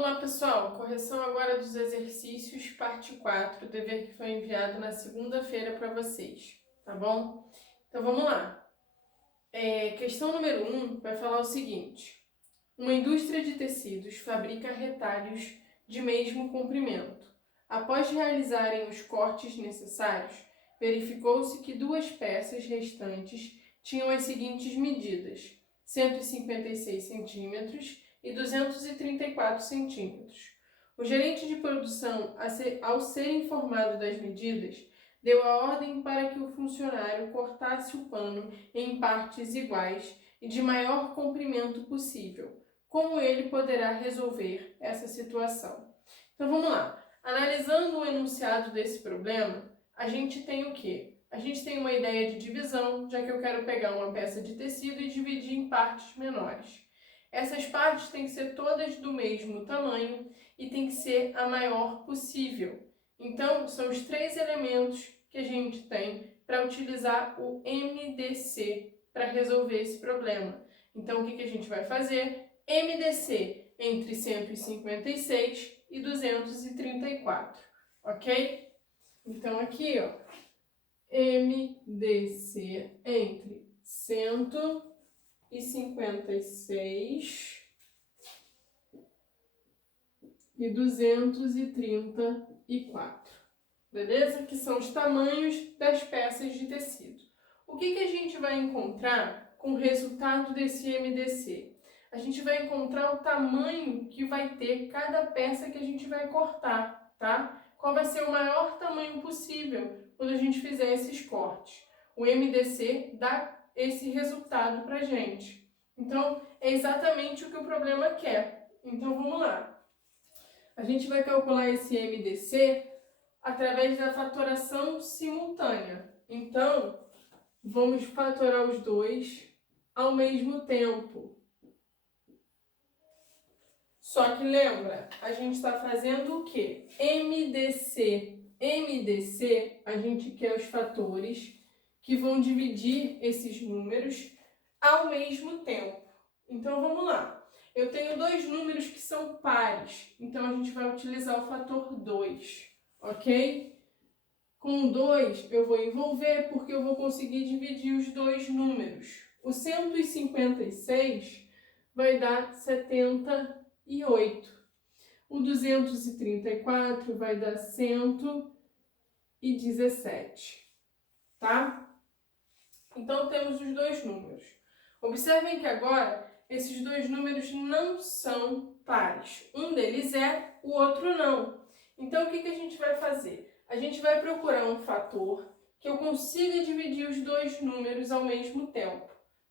Vamos lá, pessoal. Correção agora dos exercícios, parte 4, dever que foi enviado na segunda-feira para vocês, tá bom? Então, vamos lá. Questão número 1 vai falar o seguinte. Uma indústria de tecidos fabrica retalhos de mesmo comprimento. Após realizarem os cortes necessários, verificou-se que duas peças restantes tinham as seguintes medidas: 156 centímetros e 234 centímetros. O gerente de produção, ao ser informado das medidas, deu a ordem para que o funcionário cortasse o pano em partes iguais e de maior comprimento possível. Como ele poderá resolver essa situação? Então vamos lá. Analisando o enunciado desse problema, a gente tem o quê? A gente tem uma ideia de divisão, já que eu quero pegar uma peça de tecido e dividir em partes menores. Essas partes têm que ser todas do mesmo tamanho e tem que ser a maior possível. Então, são os três elementos que a gente tem para utilizar o MDC para resolver esse problema. Então, o que a gente vai fazer? MDC entre 156 e 234, ok? Então, aqui, ó, MDC entre 156 e 234, beleza? Que são os tamanhos das peças de tecido. O que a gente vai encontrar com o resultado desse MDC? A gente vai encontrar o tamanho que vai ter cada peça que a gente vai cortar, tá? Qual vai ser o maior tamanho possível quando a gente fizer esses cortes. O MDC dá esse resultado pra gente. Então, é exatamente o que o problema quer. Então, vamos lá. A gente vai calcular esse MDC através da fatoração simultânea. Então, vamos fatorar os dois ao mesmo tempo. Só que lembra, a gente está fazendo o quê? MDC, a gente quer os fatores que vão dividir esses números ao mesmo tempo. Então, vamos lá. Eu tenho dois números que são pares, então a gente vai utilizar o fator 2, ok? Com 2 eu vou envolver porque eu vou conseguir dividir os dois números. O 156 vai dar 78. O 234 vai dar 117, tá? Então, temos os dois números. Observem que agora, esses dois números não são pares. Um deles é, o outro não. Então, o que a gente vai fazer? A gente vai procurar um fator que eu consiga dividir os dois números ao mesmo tempo,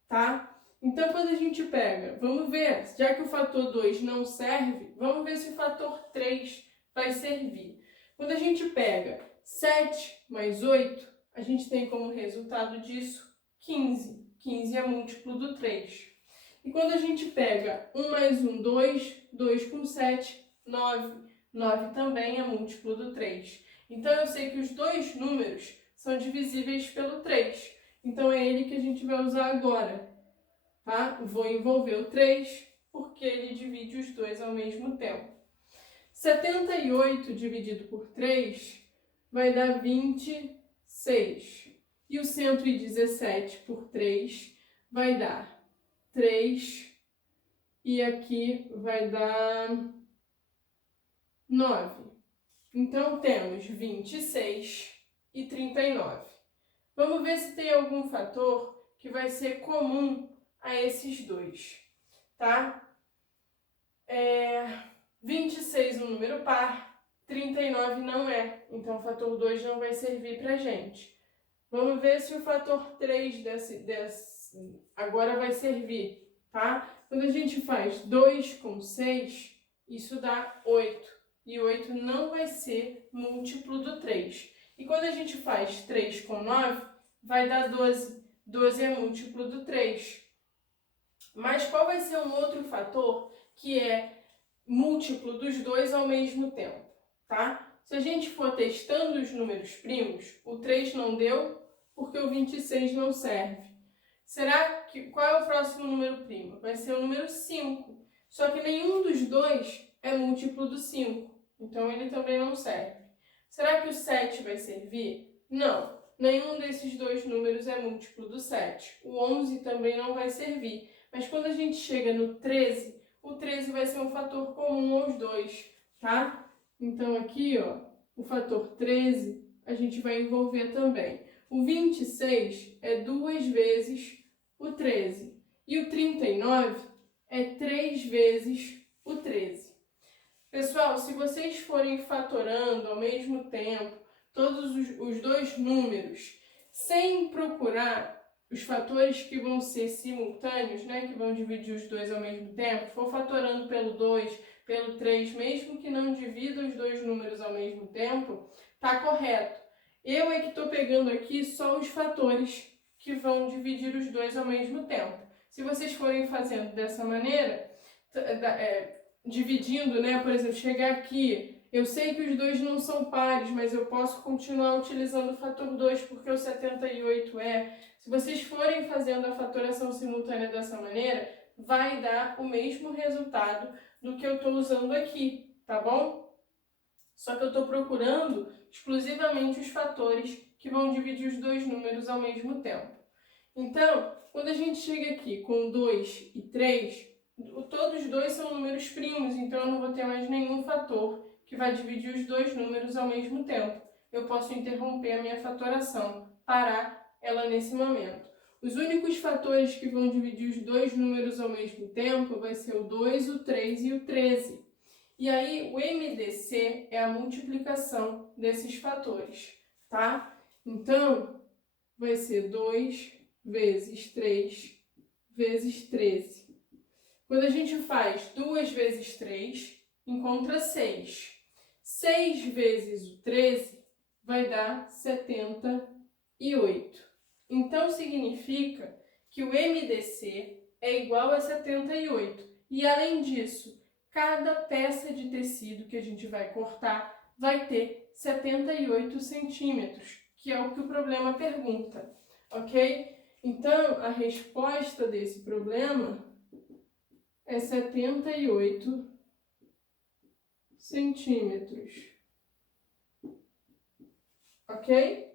tá? Então, quando a gente pega, vamos ver, já que o fator 2 não serve, vamos ver se o fator 3 vai servir. Quando a gente pega 7 mais 8, a gente tem como resultado disso 15. 15 é múltiplo do 3. E quando a gente pega 1 mais 1, 2, 2 com 7, 9. 9 também é múltiplo do 3. Então, eu sei que os dois números são divisíveis pelo 3. Então, é ele que a gente vai usar agora. Tá? Vou envolver o 3, porque ele divide os dois ao mesmo tempo. 78 dividido por 3 vai dar 26. E o 117 por 3 vai dar 3. E aqui vai dar 9. Então, temos 26 e 39. Vamos ver se tem algum fator que vai ser comum a esses dois, tá? 26 um número par, 39 não é, então o fator 2 não vai servir pra gente. Vamos ver se o fator 3 agora vai servir, tá? Quando a gente faz 2 com 6, isso dá 8, e 8 não vai ser múltiplo do 3. E quando a gente faz 3 com 9, vai dar 12, 12 é múltiplo do 3. Mas qual vai ser um outro fator que é múltiplo dos dois ao mesmo tempo, tá? Se a gente for testando os números primos, o 3 não deu porque o 26 não serve. Qual é o próximo número primo? Vai ser o número 5. Só que nenhum dos dois é múltiplo do 5, então ele também não serve. Será que o 7 vai servir? Não, nenhum desses dois números é múltiplo do 7. O 11 também não vai servir, mas quando a gente chega no 13, o 13 vai ser um fator comum aos dois, tá? Então aqui, ó, o fator 13 a gente vai envolver também. O 26 é 2 vezes o 13 e o 39 é 3 vezes o 13. Pessoal, se vocês forem fatorando ao mesmo tempo todos os dois números, sem procurar os fatores que vão ser simultâneos, né, que vão dividir os dois ao mesmo tempo, for fatorando pelo 2, pelo 3, mesmo que não divida os dois números ao mesmo tempo, tá correto. Eu é que estou pegando aqui só os fatores que vão dividir os dois ao mesmo tempo. Se vocês forem fazendo dessa maneira, dividindo, né, por exemplo, chegar aqui, eu sei que os dois não são pares, mas eu posso continuar utilizando o fator 2 porque o 78 é. Se vocês forem fazendo a fatoração simultânea dessa maneira, vai dar o mesmo resultado do que eu estou usando aqui, tá bom? Só que eu estou procurando exclusivamente os fatores que vão dividir os dois números ao mesmo tempo. Então, quando a gente chega aqui com 2 e 3, todos os dois são números primos, então eu não vou ter mais nenhum fator que vai dividir os dois números ao mesmo tempo. Eu posso interromper a minha fatoração, parar ela nesse momento. Os únicos fatores que vão dividir os dois números ao mesmo tempo vai ser o 2, o 3 e o 13. E aí, o MDC é a multiplicação desses fatores, tá? Então, vai ser 2 vezes 3 vezes 13. Quando a gente faz 2 vezes 3, encontra 6. 6 vezes o 13 vai dar 78. Então, significa que o MDC é igual a 78. E, além disso, cada peça de tecido que a gente vai cortar vai ter 78 centímetros, que é o que o problema pergunta, ok? Então, a resposta desse problema é 78 centímetros, ok?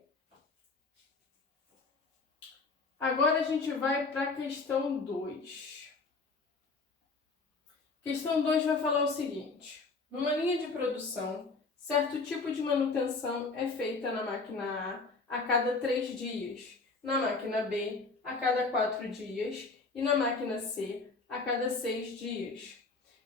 Agora a gente vai para a questão 2. Questão 2 vai falar o seguinte: numa linha de produção, certo tipo de manutenção é feita na máquina A cada 3 dias, na máquina B a cada 4 dias e na máquina C a cada 6 dias.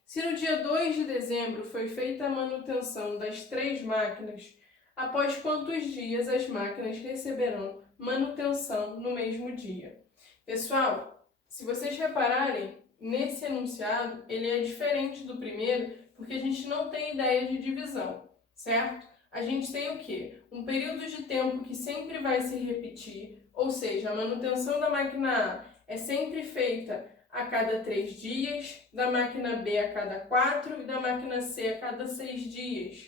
Se no dia 2 de dezembro foi feita a manutenção das 3 máquinas, após quantos dias as máquinas receberão manutenção no mesmo dia? Pessoal, se vocês repararem, nesse enunciado, ele é diferente do primeiro, porque a gente não tem ideia de divisão, certo? A gente tem o quê? Um período de tempo que sempre vai se repetir, ou seja, a manutenção da máquina A é sempre feita a cada 3 dias, da máquina B a cada 4 e da máquina C a cada 6 dias.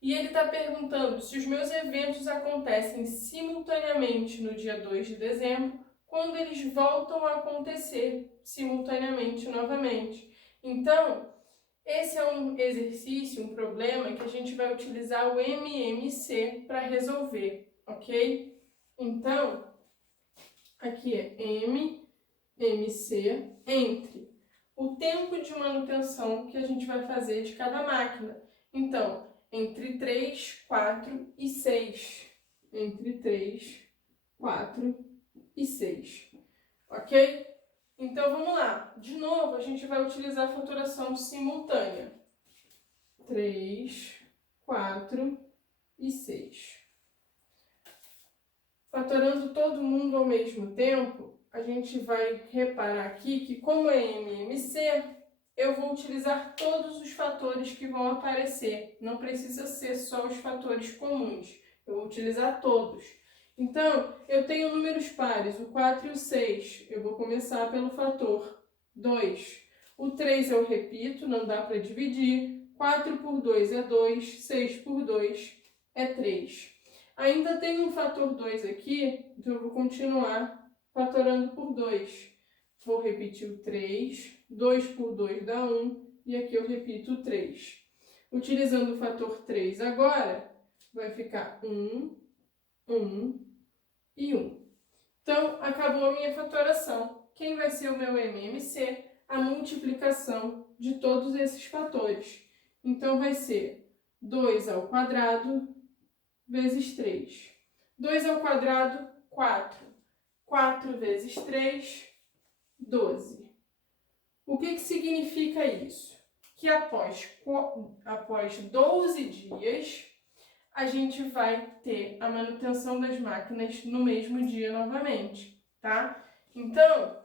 E ele está perguntando se os meus eventos acontecem simultaneamente no dia 2 de dezembro, quando eles voltam a acontecer simultaneamente novamente. Então, esse é um exercício, um problema que a gente vai utilizar o MMC para resolver, ok? Então, aqui é MMC entre o tempo de manutenção que a gente vai fazer de cada máquina. Então, entre 3, 4 e 6. Entre 3, 4 e 6. Ok? Então, vamos lá. De novo, a gente vai utilizar a fatoração simultânea. 3, 4 e 6. Fatorando todo mundo ao mesmo tempo, a gente vai reparar aqui que, como é MMC, eu vou utilizar todos os fatores que vão aparecer. Não precisa ser só os fatores comuns. Eu vou utilizar todos. Então, eu tenho números pares, o 4 e o 6. Eu vou começar pelo fator 2. O 3 eu repito, não dá para dividir. 4 por 2 é 2, 6 por 2 é 3. Ainda tem um fator 2 aqui, então eu vou continuar fatorando por 2. Vou repetir o 3, 2 por 2 dá 1 e aqui eu repito o 3. Utilizando o fator 3 agora, vai ficar 1, 1 e 1. Então, acabou a minha fatoração. Quem vai ser o meu MMC? A multiplicação de todos esses fatores. Então, vai ser 2 ao quadrado vezes 3. 2 ao quadrado, 4. 4 vezes 3, 12. O que significa isso? Que após 12 dias, a gente vai ter a manutenção das máquinas no mesmo dia novamente, tá? Então,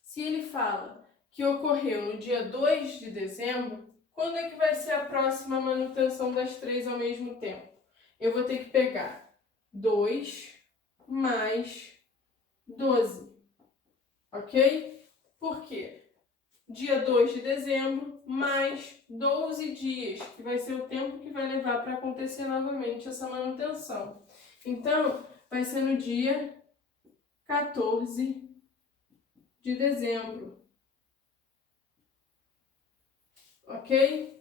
se ele fala que ocorreu no dia 2 de dezembro, quando é que vai ser a próxima manutenção das 3 ao mesmo tempo? Eu vou ter que pegar 2 mais 12, ok? Por quê? Dia 2 de dezembro, mais 12 dias, que vai ser o tempo que vai levar para acontecer novamente essa manutenção. Então, vai ser no dia 14 de dezembro. Ok?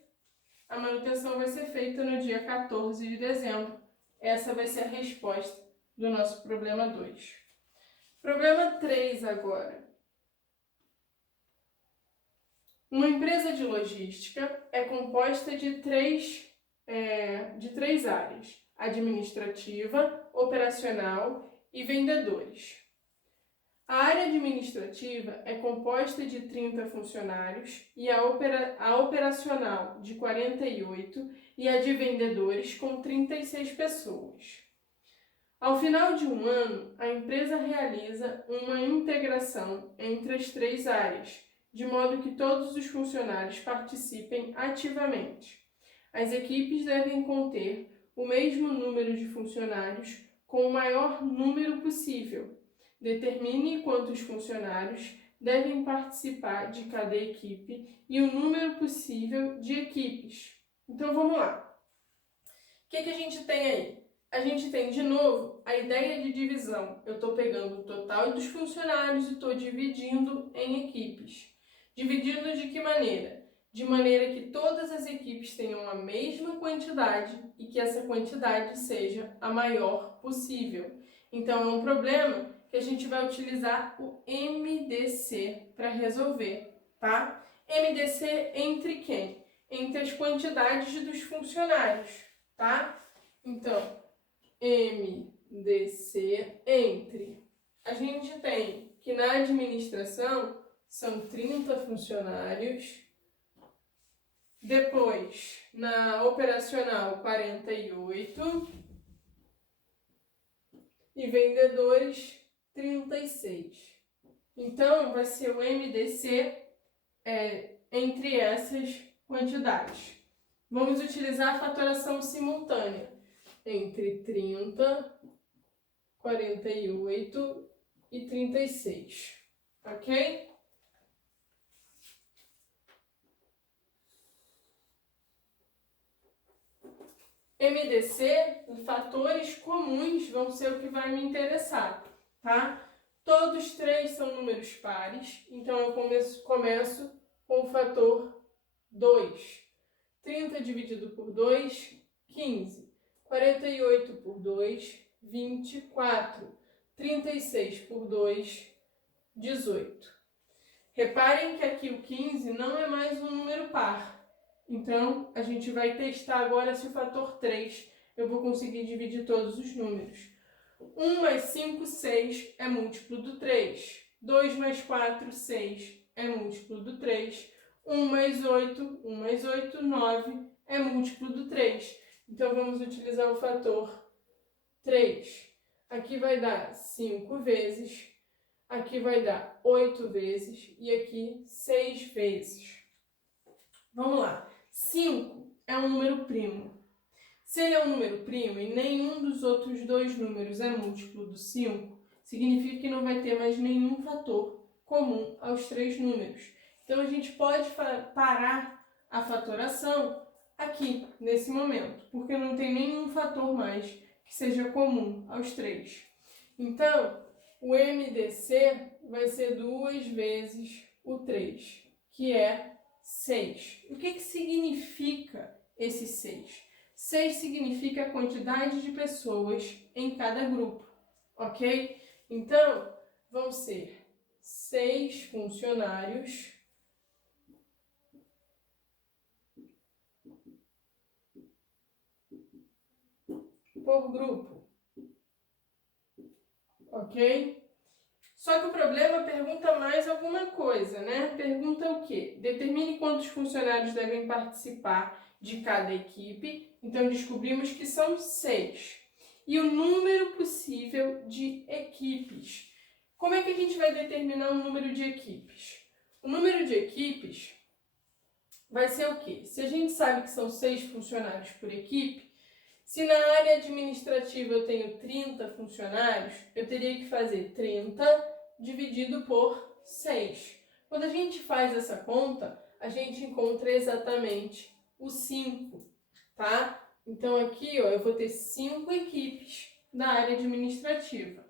A manutenção vai ser feita no dia 14 de dezembro. Essa vai ser a resposta do nosso problema 2. Problema 3 agora. Uma empresa de logística é composta de três áreas: administrativa, operacional e vendedores. A área administrativa é composta de 30 funcionários e a operacional de 48 e a de vendedores com 36 pessoas. Ao final de um ano, a empresa realiza uma integração entre as três áreas, de modo que todos os funcionários participem ativamente. As equipes devem conter o mesmo número de funcionários com o maior número possível. Determine quantos funcionários devem participar de cada equipe e o número possível de equipes. Então vamos lá. O que a gente tem aí? A gente tem, de novo, a ideia de divisão. Eu estou pegando o total dos funcionários e estou dividindo em equipes. Dividindo de que maneira? De maneira que todas as equipes tenham a mesma quantidade e que essa quantidade seja a maior possível. Então, é um problema que a gente vai utilizar o MDC para resolver, tá? MDC entre quem? Entre as quantidades dos funcionários, tá? Então, MDC entre. A gente tem que na administração são 30 funcionários. Depois, na operacional, 48. E vendedores, 36. Então, vai ser o MDC entre essas quantidades. Vamos utilizar a fatoração simultânea entre 30, 48 e 36, ok? MDC, fatores comuns vão ser o que vai me interessar, tá? Todos três são números pares, então eu começo com o fator 2. 30 dividido por 2, 15. 48 por 2, 24. 36 por 2, 18. Reparem que aqui o 15 não é mais um número par. Então, a gente vai testar agora se o fator 3 eu vou conseguir dividir todos os números. 1 mais 5, 6 é múltiplo do 3. 2 mais 4, 6 é múltiplo do 3. 1 mais 8, 9 é múltiplo do 3. Então, vamos utilizar o fator 3. Aqui vai dar 5 vezes, aqui vai dar 8 vezes e aqui 6 vezes. Vamos lá. 5 é um número primo. Se ele é um número primo e nenhum dos outros dois números é múltiplo do 5, significa que não vai ter mais nenhum fator comum aos três números. Então, a gente pode parar a fatoração aqui, nesse momento, porque não tem nenhum fator mais que seja comum aos três. Então, o MDC vai ser 2 vezes o 3, que é 6. O que significa esse 6? 6 significa a quantidade de pessoas em cada grupo, ok? Então, vão ser 6 funcionários por grupo, ok? Só que o problema pergunta mais alguma coisa, né? Pergunta o quê? Determine quantos funcionários devem participar de cada equipe. Então, descobrimos que são 6. E o número possível de equipes. Como é que a gente vai determinar o número de equipes? O número de equipes vai ser o quê? Se a gente sabe que são 6 funcionários por equipe, se na área administrativa eu tenho 30 funcionários, eu teria que fazer 30 dividido por 6. Quando a gente faz essa conta, a gente encontra exatamente o 5, tá? Então aqui, ó, eu vou ter 5 equipes da área administrativa,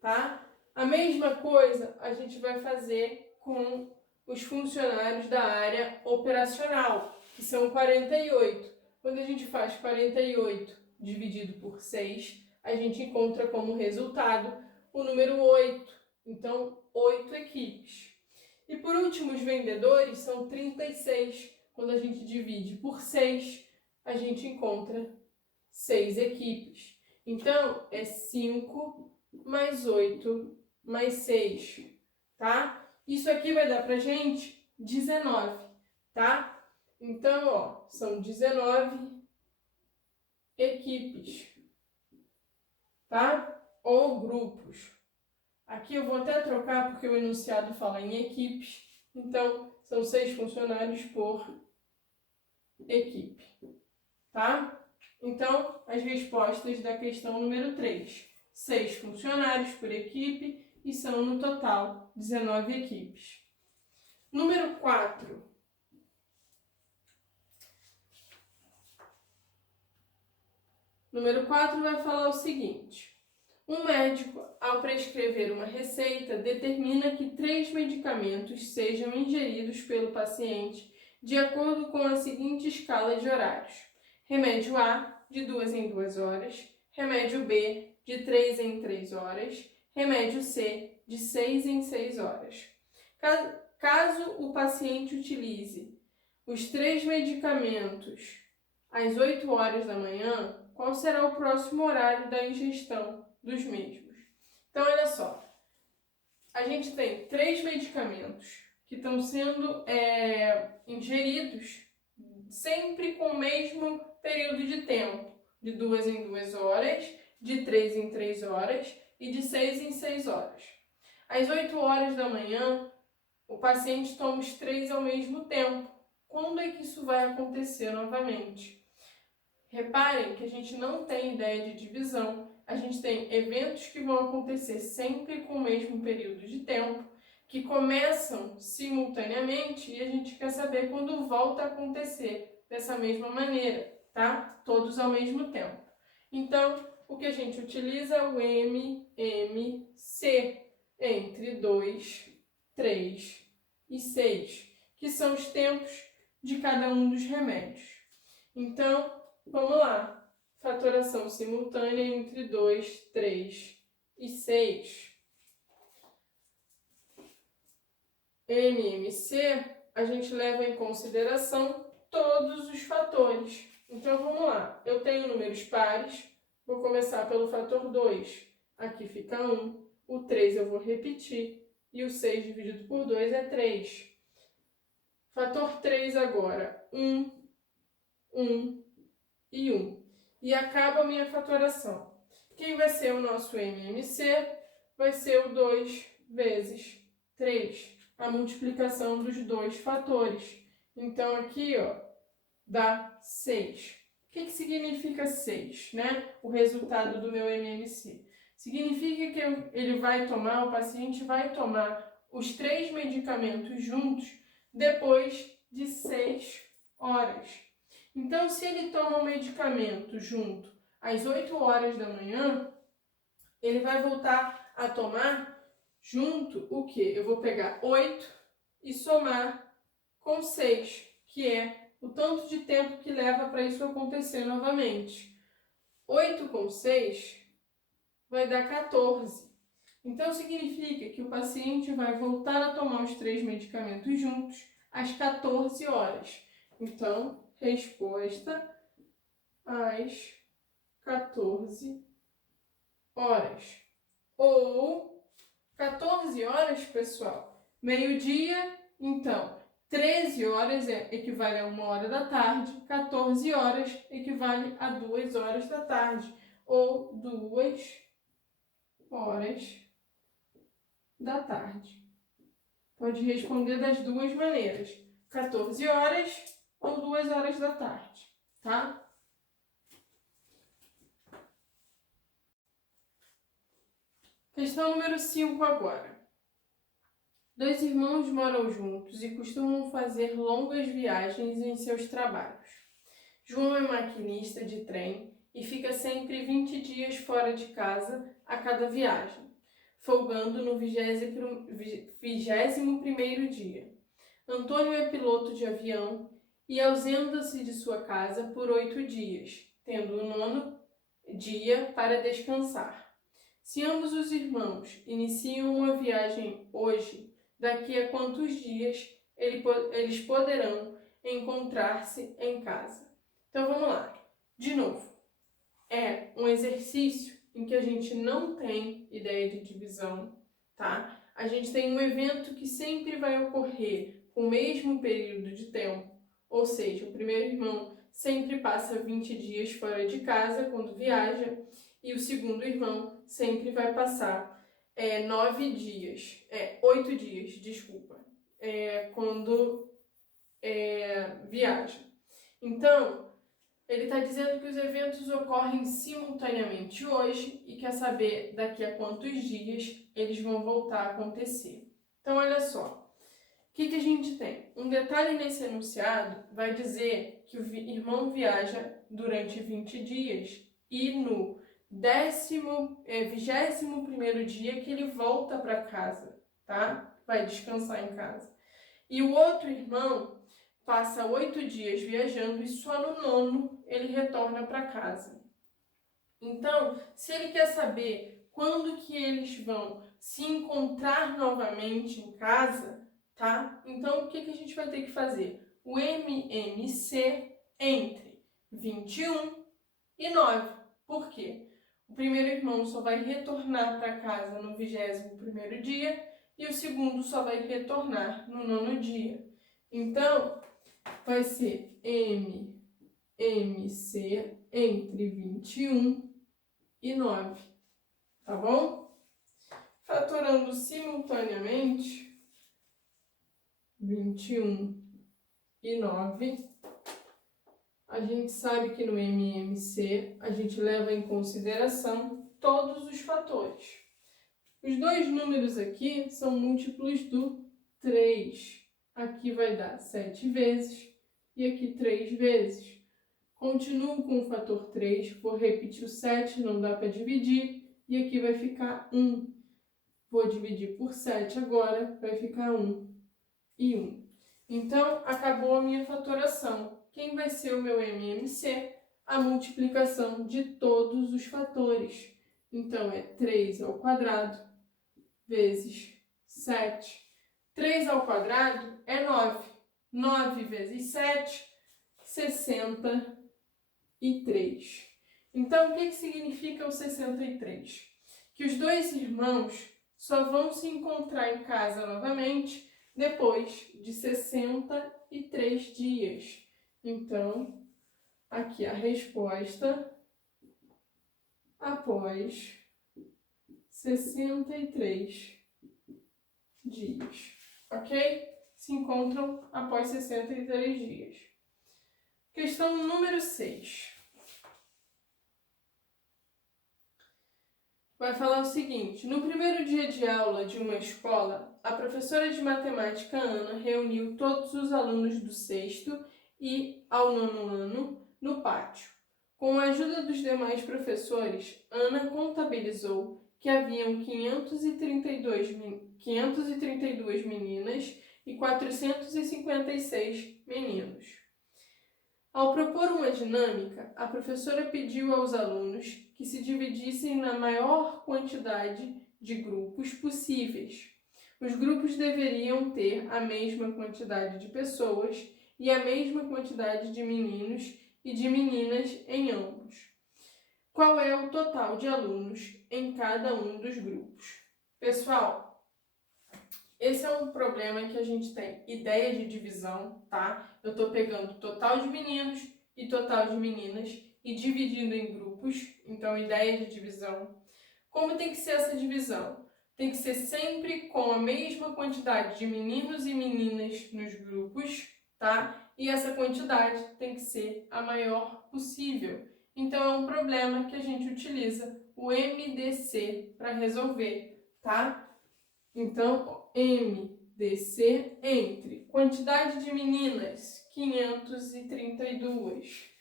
tá? A mesma coisa a gente vai fazer com os funcionários da área operacional, que são 48. Quando a gente faz 48 dividido por 6, a gente encontra como resultado o número 8. Então, 8 equipes. E por último, os vendedores são 36. Quando a gente divide por 6, a gente encontra 6 equipes. Então, é 5 mais 8 mais 6, tá? Isso aqui vai dar pra gente 19, tá? Então, ó, são 19 equipes, tá? Ou grupos. Aqui eu vou até trocar porque o enunciado fala em equipes. Então, são 6 funcionários por equipe, tá? Então, as respostas da questão número 3. 6 funcionários por equipe e são, no total, 19 equipes. Número 4. Número 4 vai falar o seguinte. Um médico, ao prescrever uma receita, determina que 3 medicamentos sejam ingeridos pelo paciente de acordo com a seguinte escala de horários. Remédio A, de 2 em 2 horas. Remédio B, de 3 em 3 horas. Remédio C, de 6 em 6 horas. Caso o paciente utilize os 3 medicamentos às 8 horas da manhã, qual será o próximo horário da ingestão dos mesmos? Então, olha só. A gente tem 3 medicamentos que estão sendo ingeridos sempre com o mesmo período de tempo, de 2 em 2 horas, de 3 em 3 horas e de 6 em 6 horas. Às 8 horas da manhã, o paciente toma os 3 ao mesmo tempo. Quando é que isso vai acontecer novamente? Reparem que a gente não tem ideia de divisão, a gente tem eventos que vão acontecer sempre com o mesmo período de tempo, que começam simultaneamente e a gente quer saber quando volta a acontecer dessa mesma maneira, tá? Todos ao mesmo tempo. Então, o que a gente utiliza é o MMC, entre 2, 3 e 6, que são os tempos de cada um dos remédios. Então, vamos lá. Fatoração simultânea entre 2, 3 e 6. MMC, a gente leva em consideração todos os fatores. Então, vamos lá. Eu tenho números pares. Vou começar pelo fator 2. Aqui fica 1. O 3 eu vou repetir. E o 6 dividido por 2 é 3. Fator 3 agora. 1, 1 e 1. E acaba a minha fatoração. Quem vai ser o nosso MMC? Vai ser o 2 vezes 3. A multiplicação dos dois fatores. Então, aqui, ó, dá 6. O que significa 6, né? O resultado do meu MMC. Significa que o paciente vai tomar os 3 medicamentos juntos depois de 6 horas. Então, se ele toma o medicamento junto às 8 horas da manhã, ele vai voltar a tomar junto o quê? Eu vou pegar 8 e somar com 6, que é o tanto de tempo que leva para isso acontecer novamente. 8 com 6 vai dar 14. Então, significa que o paciente vai voltar a tomar os 3 medicamentos juntos às 14 horas. Então, resposta às 14 horas. Ou 14 horas, pessoal, meio-dia, então 13 horas equivale a 1 hora da tarde, 14 horas equivale a 2 horas da tarde, ou 2 horas da tarde. Pode responder das duas maneiras, 14 horas ou 2 horas da tarde, tá? Questão número 5 agora. 2 irmãos moram juntos e costumam fazer longas viagens em seus trabalhos. João é maquinista de trem e fica sempre 20 dias fora de casa a cada viagem, folgando no 21º dia. Antônio é piloto de avião e ausenta-se de sua casa por 8 dias, tendo o 9º dia para descansar. Se ambos os irmãos iniciam uma viagem hoje, daqui a quantos dias eles poderão encontrar-se em casa? Então vamos lá. De novo, é um exercício em que a gente não tem ideia de divisão, tá? A gente tem um evento que sempre vai ocorrer com o mesmo período de tempo, ou seja, o primeiro irmão sempre passa 20 dias fora de casa quando viaja, e o segundo irmão sempre vai passar 8 dias, quando viaja. Então, ele está dizendo que os eventos ocorrem simultaneamente hoje e quer saber daqui a quantos dias eles vão voltar a acontecer. Então, olha só, o que a gente tem? Um detalhe nesse enunciado vai dizer que o irmão viaja durante 20 dias e no 21º dia que ele volta para casa, tá? Vai descansar em casa. E o outro irmão passa 8 dias viajando e só no 9º ele retorna para casa. Então, se ele quer saber quando que eles vão se encontrar novamente em casa, tá? Então, o que a gente vai ter que fazer? O MMC entre 21 e 9. Por quê? O primeiro irmão só vai retornar para casa no 21º dia e o segundo só vai retornar no 9º dia. Então, vai ser MMC entre 21 e 9, tá bom? Fatorando simultaneamente 21 e 9, a gente sabe que no MMC a gente leva em consideração todos os fatores. Os dois números aqui são múltiplos do 3. Aqui vai dar 7 vezes e aqui 3 vezes. Continuo com o fator 3, vou repetir o 7, não dá para dividir, e aqui vai ficar 1. Vou dividir por 7 agora, vai ficar 1 e 1. Então, acabou a minha fatoração. Quem vai ser o meu MMC? A multiplicação de todos os fatores. Então, é 3 ao quadrado vezes 7. 3 ao quadrado é 9. 9 vezes 7, 63. Então, o que significa o 63? Que os dois irmãos só vão se encontrar em casa novamente depois de 63 dias. Então, aqui a resposta após 63 dias, ok? Se encontram após 63 dias. Questão número 6. Vai falar o seguinte: no primeiro dia de aula de uma escola, a professora de matemática Ana reuniu todos os alunos do 6º e ao 9º ano no pátio. Com a ajuda dos demais professores, Ana contabilizou que haviam 532 meninas e 456 meninos. Ao propor uma dinâmica, a professora pediu aos alunos que se dividissem na maior quantidade de grupos possíveis. Os grupos deveriam ter a mesma quantidade de pessoas e a mesma quantidade de meninos e de meninas em ambos. Qual é o total de alunos em cada um dos grupos? Pessoal, esse é um problema que a gente tem ideia de divisão, tá? Eu estou pegando total de meninos e total de meninas e dividindo em grupos, então ideia de divisão. Como tem que ser essa divisão? Tem que ser sempre com a mesma quantidade de meninos e meninas nos grupos, tá? E essa quantidade tem que ser a maior possível. Então é um problema que a gente utiliza o MDC para resolver, tá? Então, MDC entre quantidade de meninas, 532.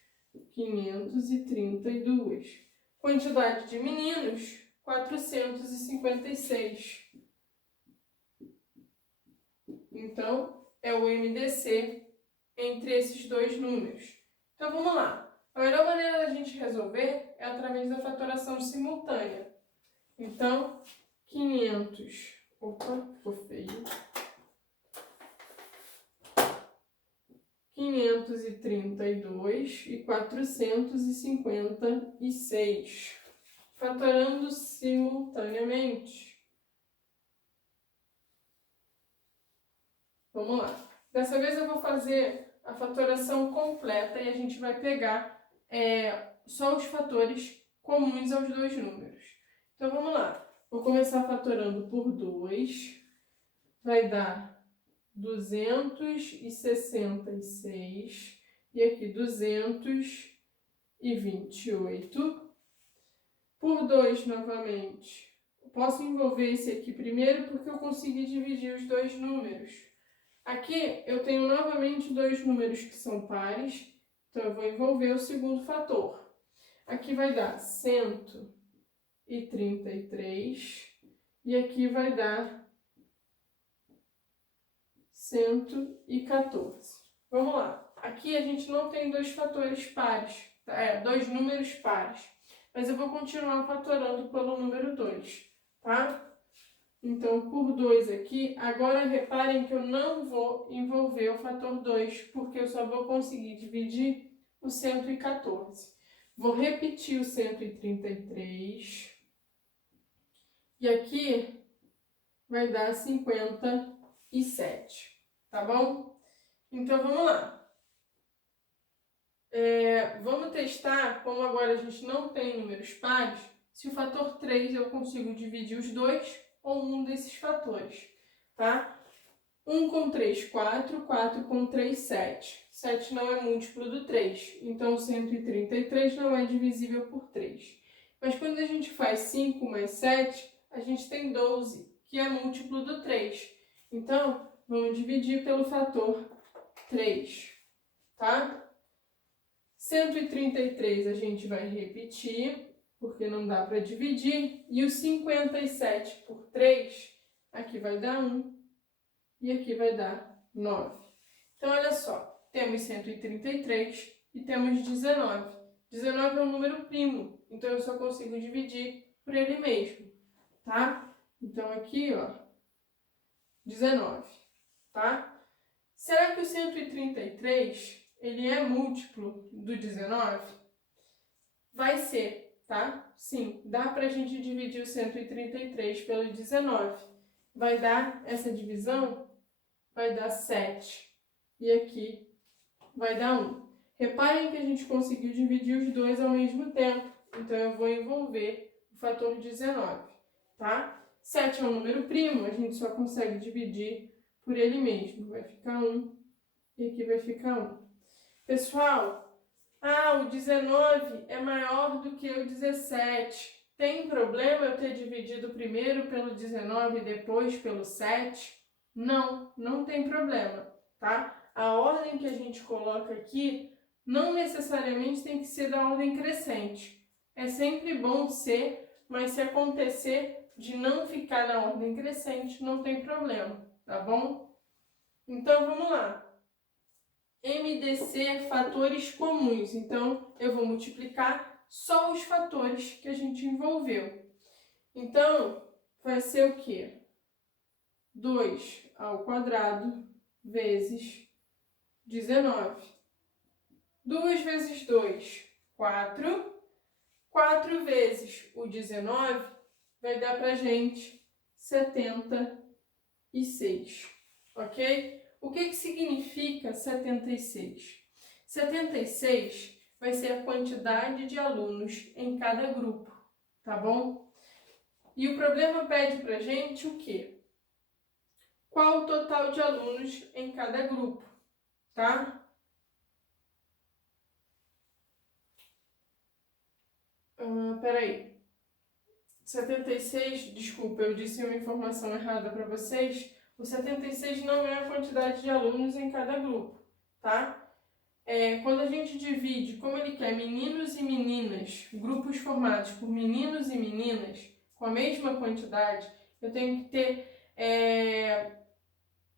532. Quantidade de meninos, 456. Então, é o MDC entre esses dois números. Então, vamos lá. A melhor maneira da gente resolver é através da fatoração simultânea. Então, 500... Opa, ficou feio. 532 e 456. Fatorando simultaneamente. Vamos lá. Dessa vez eu vou fazer a fatoração completa e a gente vai pegar só os fatores comuns aos dois números. Então vamos lá. Vou começar fatorando por 2. Vai dar 266 e aqui 228. Por 2 novamente. Posso envolver esse aqui primeiro porque eu consegui dividir os dois números. Aqui eu tenho novamente dois números que são pares, então eu vou envolver o segundo fator. Aqui vai dar 133 e aqui vai dar 114. Vamos lá. Aqui a gente não tem dois fatores pares, dois números pares, mas eu vou continuar fatorando pelo número 2, tá? Então, por 2 aqui, agora reparem que eu não vou envolver o fator 2, porque eu só vou conseguir dividir o 114. Vou repetir o 133. E aqui vai dar 57, tá bom? Então, vamos lá. Vamos testar, como agora a gente não tem números pares, se o fator 3 eu consigo dividir os dois ou um desses fatores, tá? 1 com 3, 4, 4 com 3, 7. 7 não é múltiplo do 3, então 133 não é divisível por 3. Mas quando a gente faz 5 mais 7, a gente tem 12, que é múltiplo do 3. Então, vamos dividir pelo fator 3, tá? 133 a gente vai repetir, porque não dá para dividir. E o 57 por 3, aqui vai dar 1 e aqui vai dar 9. Então, olha só, temos 133 e temos 19. 19 é um número primo, então eu só consigo dividir por ele mesmo, tá? Então, aqui, ó, 19, tá? Será que o 133... ele é múltiplo do 19? Vai ser, tá? Sim, dá pra gente dividir o 133 pelo 19. Vai dar, essa divisão, vai dar 7. E aqui vai dar 1. Reparem que a gente conseguiu dividir os dois ao mesmo tempo. Então, eu vou envolver o fator 19, tá? 7 é um número primo, a gente só consegue dividir por ele mesmo. Vai ficar 1 e aqui vai ficar 1. Pessoal, o 19 é maior do que o 17. Tem problema eu ter dividido primeiro pelo 19 e depois pelo 7? Não, não tem problema, tá? A ordem que a gente coloca aqui não necessariamente tem que ser da ordem crescente. É sempre bom ser, mas se acontecer de não ficar na ordem crescente, não tem problema, tá bom? Então, vamos lá. MDC, fatores comuns. Então, eu vou multiplicar só os fatores que a gente envolveu. Então, vai ser o quê? 2 ao quadrado vezes 19. 2 vezes 2, 4. 4 vezes o 19 vai dar pra gente 76, ok? O que significa 76? 76 vai ser a quantidade de alunos em cada grupo, tá bom? E o problema pede pra gente o quê? Qual o total de alunos em cada grupo, tá? Peraí. 76, desculpa, eu disse uma informação errada para vocês. O 76 não é a quantidade de alunos em cada grupo, tá? Quando a gente divide, como ele quer meninos e meninas, grupos formados por meninos e meninas, com a mesma quantidade, eu tenho que ter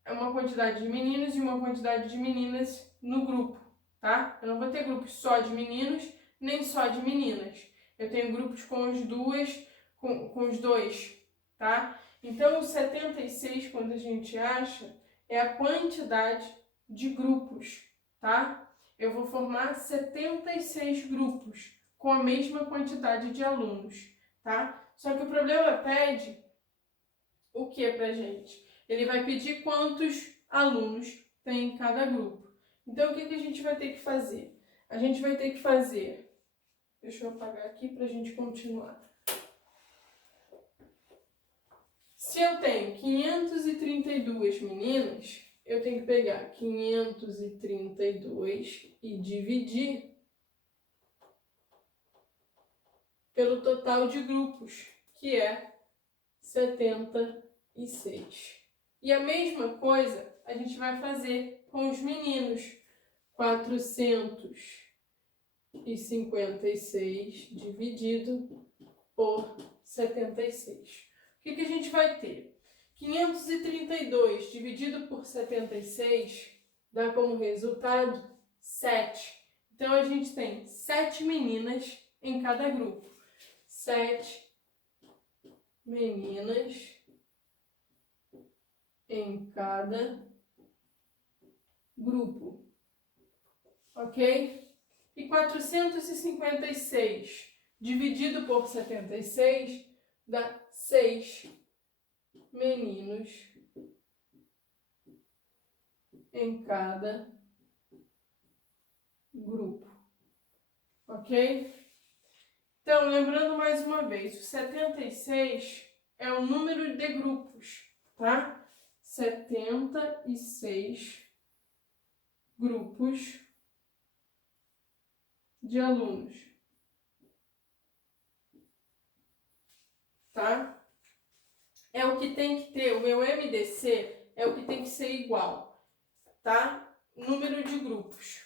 uma quantidade de meninos e uma quantidade de meninas no grupo, tá? Eu não vou ter grupos só de meninos, nem só de meninas. Eu tenho grupos com os dois, tá? Então, o 76, quando a gente acha, é a quantidade de grupos, tá? Eu vou formar 76 grupos com a mesma quantidade de alunos, tá? Só que o problema pede o que pra gente? Ele vai pedir quantos alunos tem em cada grupo. Então, o que a gente vai ter que fazer? A gente vai ter que fazer... Deixa eu apagar aqui pra gente continuar. Se eu tenho 532 meninas, eu tenho que pegar 532 e dividir pelo total de grupos, que é 76. E a mesma coisa a gente vai fazer com os meninos. 456 dividido por 76. O que a gente vai ter? 532 dividido por 76 dá como resultado 7. Então, a gente tem 7 meninas em cada grupo. 7 meninas em cada grupo. Ok? E 456 dividido por 76 dá 6 meninos em cada grupo. Ok? Então, lembrando mais uma vez, o 76 é o número de grupos, tá? 76 grupos de alunos, tá? É o que tem que ter, o meu MDC é o que tem que ser igual, tá? Número de grupos.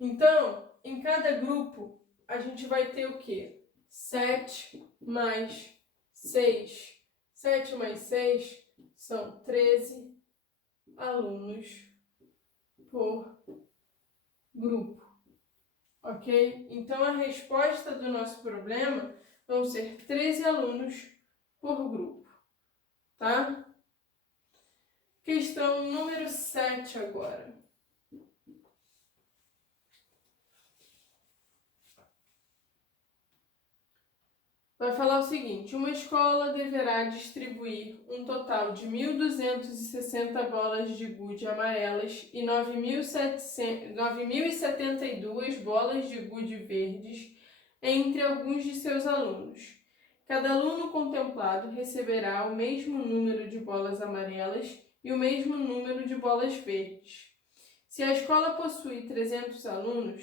Então, em cada grupo, a gente vai ter o quê? 7 mais 6. 7 mais 6 são 13 alunos por grupo. Ok? Então, a resposta do nosso problema vão ser 13 alunos por grupo, tá? Questão número 7 agora. Vai falar o seguinte: uma escola deverá distribuir um total de 1.260 bolas de gude amarelas e 9.072 bolas de gude verdes entre alguns de seus alunos. Cada aluno contemplado receberá o mesmo número de bolas amarelas e o mesmo número de bolas verdes. Se a escola possui 300 alunos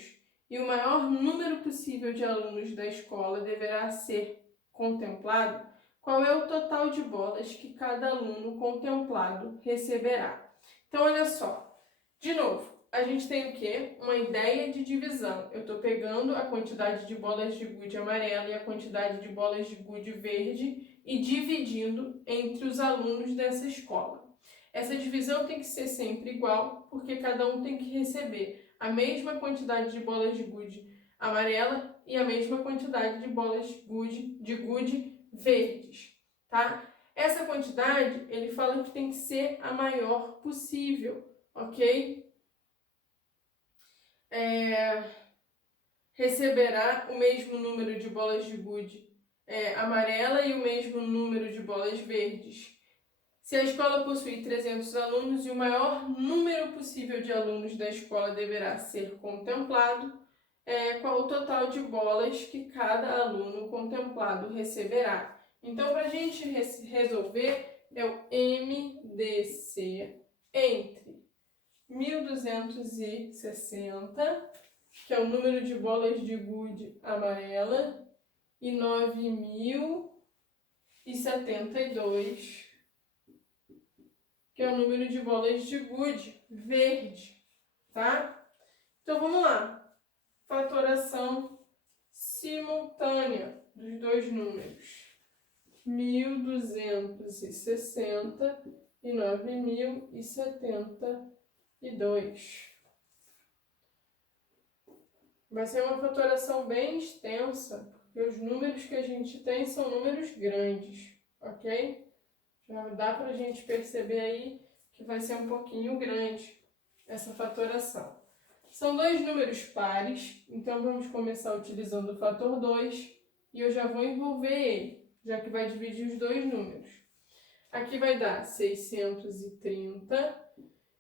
e o maior número possível de alunos da escola deverá ser contemplado, qual é o total de bolas que cada aluno contemplado receberá? Então, olha só. De novo, a gente tem o quê? Uma ideia de divisão. Eu estou pegando a quantidade de bolas de gude amarela e a quantidade de bolas de gude verde e dividindo entre os alunos dessa escola. Essa divisão tem que ser sempre igual, porque cada um tem que receber a mesma quantidade de bolas de gude amarela e a mesma quantidade de bolas de gude verdes, tá? Essa quantidade, ele fala que tem que ser a maior possível, ok? Receberá o mesmo número de bolas de gude amarela e o mesmo número de bolas verdes. Se a escola possui 300 alunos e o maior número possível de alunos da escola deverá ser contemplado, qual o total de bolas que cada aluno contemplado receberá. Então, para a gente resolver, é o MDC entre 1.260, que é o número de bolas de gude amarela, e 9.072, que é o número de bolas de gude verde, tá? Então, vamos lá. Fatoração simultânea dos dois números. 1.260 e 9.072. Vai ser uma fatoração bem extensa, porque os números que a gente tem são números grandes, ok? Já dá para a gente perceber aí que vai ser um pouquinho grande essa fatoração. São dois números pares, então vamos começar utilizando o fator 2 e eu já vou envolver ele, já que vai dividir os dois números. Aqui vai dar 630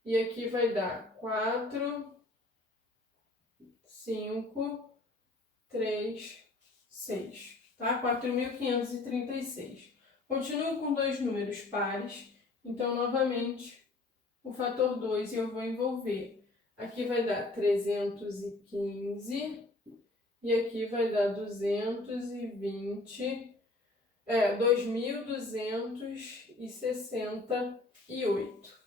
e aqui vai dar 4, 5, 3, 6, tá? 4.536. Continuo com dois números pares, então novamente o fator 2 eu vou envolver. Aqui vai dar 315 e aqui vai dar 2.268.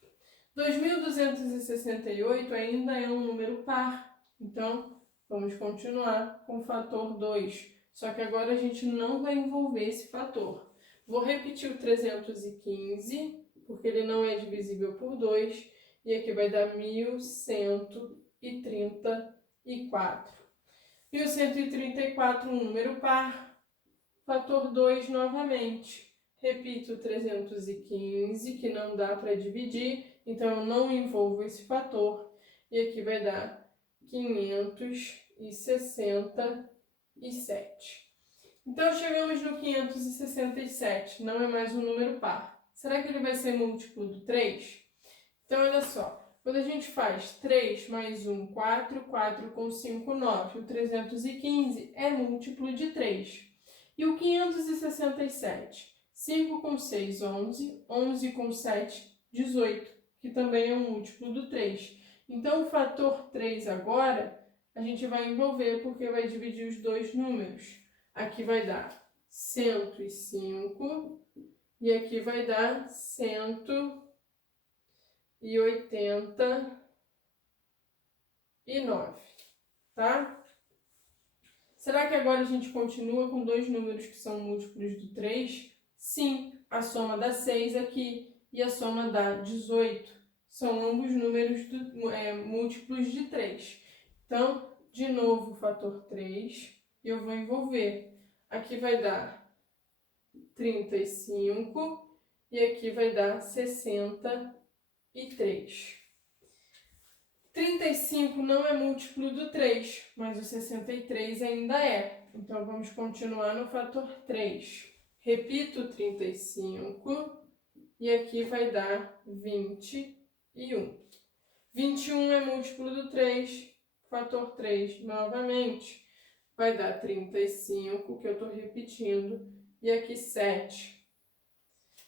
2.268 ainda é um número par, então vamos continuar com o fator 2, só que agora a gente não vai envolver esse fator. Vou repetir o 315, porque ele não é divisível por 2, e aqui vai dar 1.134. 1.134, um número par, fator 2 novamente. Repito o 315, que não dá para dividir, então eu não envolvo esse fator. E aqui vai dar 567. Então, chegamos no 567, não é mais um número par. Será que ele vai ser múltiplo do 3? Então, olha só, quando a gente faz 3 mais 1, 4, 4 com 5, 9, o 315 é múltiplo de 3. E o 567? 5 com 6, 11, 11 com 7, 18, que também é um múltiplo do 3. Então, o fator 3 agora, a gente vai envolver porque vai dividir os dois números. Aqui vai dar 105 e aqui vai dar 189, tá? Será que agora a gente continua com dois números que são múltiplos do 3? Sim, a soma dá 6 aqui e a soma dá 18. São ambos números múltiplos de 3. Então, de novo, o fator 3, e eu vou envolver. Aqui vai dar 35 e aqui vai dar 63. 35 não é múltiplo do 3, mas o 63 ainda é. Então, vamos continuar no fator 3. Repito 35 e aqui vai dar 21. 21 é múltiplo do 3, fator 3 novamente. Vai dar 35, que eu estou repetindo, e aqui 7.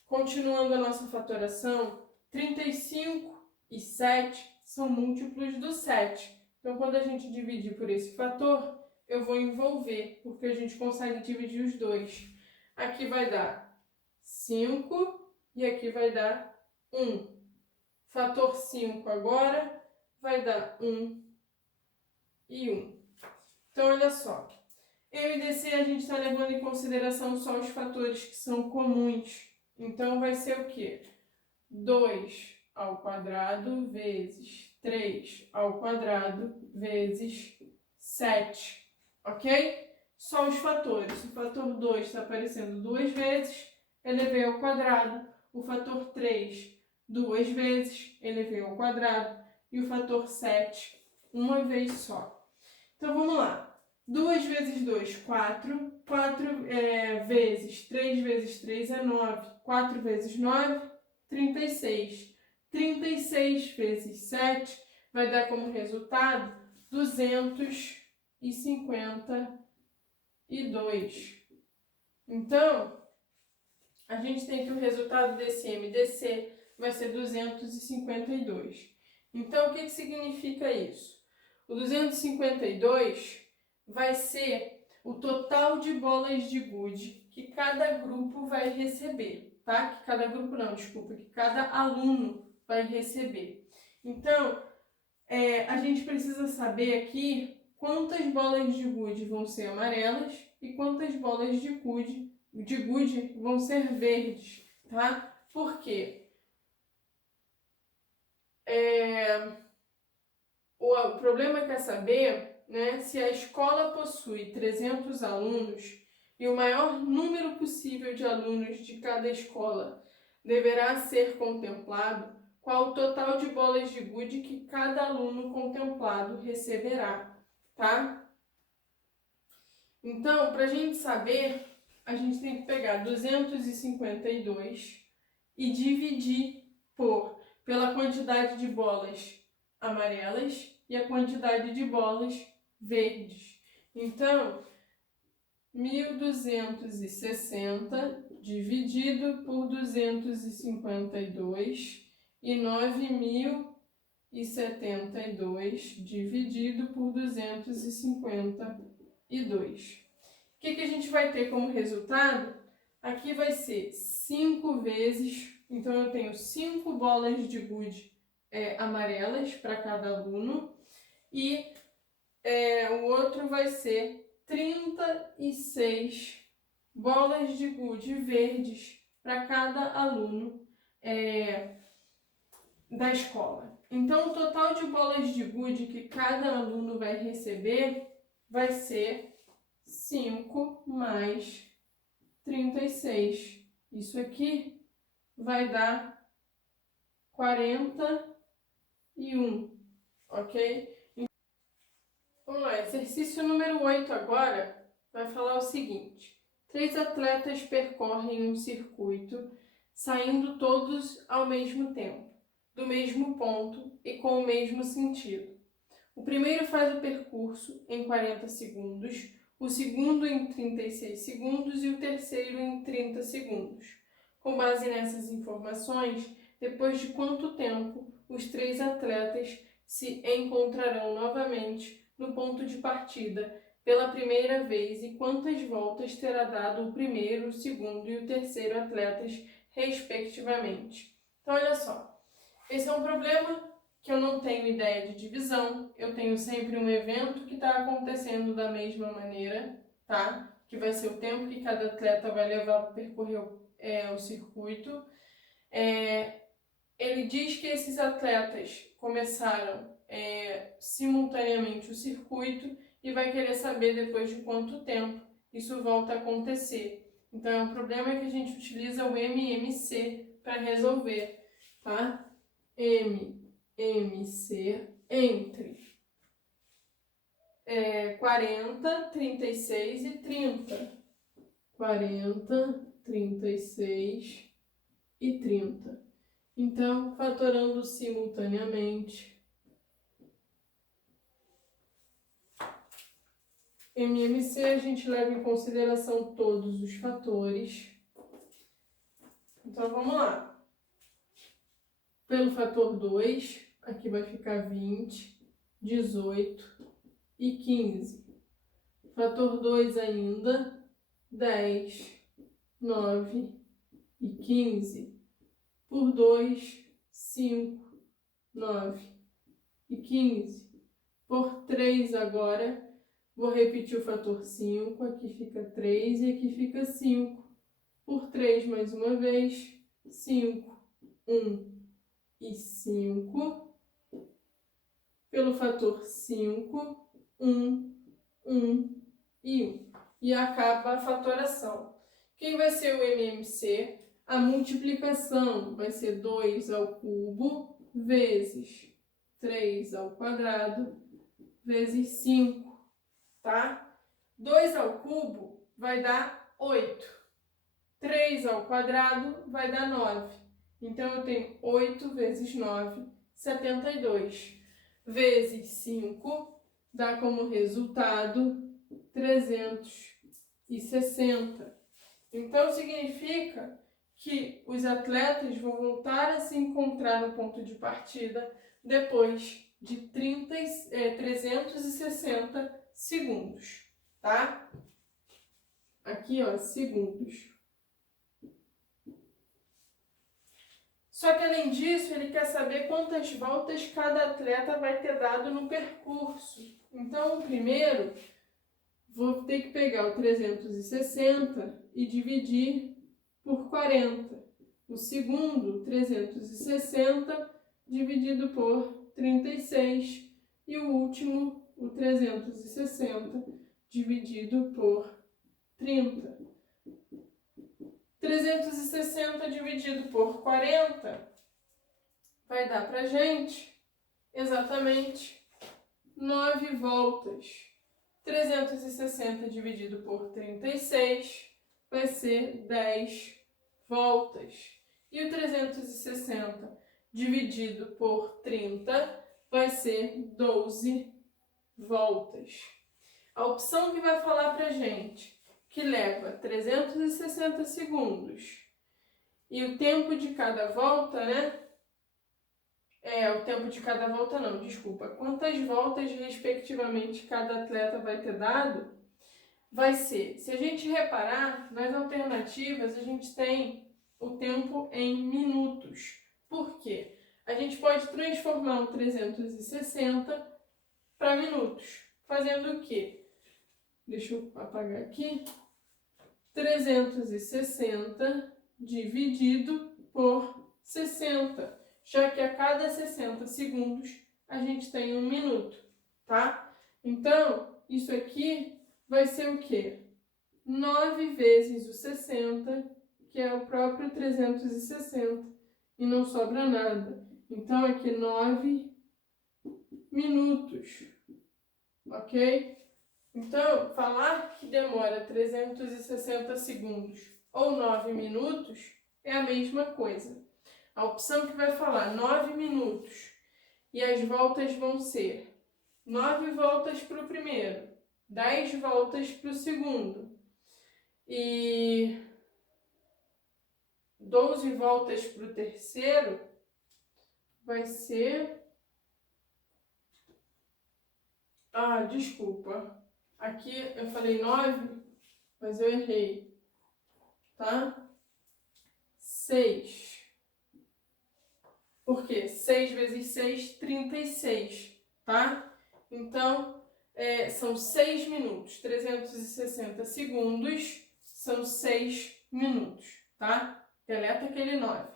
Continuando a nossa fatoração, 35 e 7 são múltiplos do 7. Então, quando a gente dividir por esse fator, eu vou envolver, porque a gente consegue dividir os dois. Aqui vai dar 5 e aqui vai dar 1. Fator 5 agora vai dar 1 e 1. Então, olha só. Eu e DC a gente está levando em consideração só os fatores que são comuns. Então, vai ser o quê? 2 ao quadrado vezes 3 ao quadrado vezes 7, ok? Só os fatores. O fator 2 está aparecendo duas vezes, elevei ao quadrado. O fator 3, duas vezes, elevei ao quadrado. E o fator 7, uma vez só. Então, vamos lá. 2 vezes 2, 4. 4 vezes 3 vezes 3 é 9. 4 vezes 9, 36. 36 vezes 7 vai dar como resultado 252. Então, a gente tem que o resultado desse MDC vai ser 252. Então, o que significa isso? O 252 vai ser o total de bolas de gude que cada grupo vai receber, tá? Que cada grupo não, desculpa, que cada aluno vai receber. Então, a gente precisa saber aqui quantas bolas de gude vão ser amarelas e quantas bolas de gude vão ser verdes, tá? Por quê? O problema quer saber, né, se a escola possui 300 alunos e o maior número possível de alunos de cada escola deverá ser contemplado, qual o total de bolas de gude que cada aluno contemplado receberá, tá? Então, para a gente saber, a gente tem que pegar 252 e dividir pela quantidade de bolas amarelas e a quantidade de bolas verdes. Então, 1.260 dividido por 252 e 9.072 dividido por 252. O que a gente vai ter como resultado? Aqui vai ser 5 vezes, então eu tenho 5 bolas de gude amarelas para cada aluno e o outro vai ser 36 bolas de gude verdes para cada aluno da escola. Então, o total de bolas de gude que cada aluno vai receber vai ser 5 mais 36. Isso aqui vai dar 41, ok? Vamos lá, exercício número 8 agora vai falar o seguinte. 3 atletas percorrem um circuito, saindo todos ao mesmo tempo, do mesmo ponto e com o mesmo sentido. O primeiro faz o percurso em 40 segundos, o segundo em 36 segundos e o terceiro em 30 segundos. Com base nessas informações, depois de quanto tempo os 3 atletas se encontrarão novamente no ponto de partida pela primeira vez e quantas voltas terá dado o primeiro, o segundo e o terceiro atletas, respectivamente. Então, olha só, esse é um problema que eu não tenho ideia de divisão, eu tenho sempre um evento que está acontecendo da mesma maneira, tá? Que vai ser o tempo que cada atleta vai levar para percorrer o circuito. Ele diz que esses atletas começaram simultaneamente o circuito e vai querer saber depois de quanto tempo isso volta a acontecer. Então, o problema é que a gente utiliza o MMC para resolver, tá? MMC entre 40, 36 e 30. 40, 36 e 30. Então, fatorando simultaneamente, MMC a gente leva em consideração todos os fatores. Então, vamos lá. Pelo fator 2, aqui vai ficar 20, 18 e 15. Fator 2 ainda, 10, 9 e 15. Por 2, 5, 9 e 15. Por 3 agora, vou repetir o fator 5, aqui fica 3 e aqui fica 5. Por 3 mais uma vez, 5, 1, e 5, pelo fator 5, 1, 1 e 1. E acaba a fatoração. Quem vai ser o MMC? A multiplicação vai ser 2 ao cubo vezes 3 ao quadrado vezes 5, tá? 2 ao cubo vai dar 8. 3 ao quadrado vai dar 9. Então, eu tenho 8 vezes 9, 72. Vezes 5 dá como resultado 360. Então, significa que os atletas vão voltar a se encontrar no ponto de partida depois de 360 segundos, tá? Aqui, ó, segundos. Só que, além disso, ele quer saber quantas voltas cada atleta vai ter dado no percurso. Então, o primeiro, vou ter que pegar o 360 e dividir por 40. O segundo, 360 dividido por 36. E o último, o 360 dividido por 30. 360 dividido por 40 vai dar pra gente exatamente 9 voltas. 360 dividido por 36 vai ser 10 voltas. E o 360 dividido por 30 vai ser 12 voltas. A opção que vai falar pra gente que leva 360 segundos e o tempo de cada volta, né? O tempo de cada volta não, desculpa. Quantas voltas, respectivamente, cada atleta vai ter dado? Vai ser, se a gente reparar, nas alternativas, a gente tem o tempo em minutos. Por quê? A gente pode transformar o 360 para minutos. Fazendo o quê? Deixa eu apagar aqui. 360 dividido por 60. Já que a cada 60 segundos a gente tem 1 minuto, tá? Então, isso aqui vai ser o quê? 9 vezes o 60, que é o próprio 360, e não sobra nada. Então, aqui 9 minutos, ok? Então, falar que demora 360 segundos ou 9 minutos é a mesma coisa. A opção que vai falar 9 minutos e as voltas vão ser 9 voltas para o primeiro, 10 voltas para o segundo e 12 voltas para o terceiro, vai ser... desculpa. Aqui eu falei 9, mas eu errei, tá? 6. Por quê? 6 vezes 6, 36, tá? Então, são 6 minutos. 360 segundos são 6 minutos, tá? Deleta aquele 9.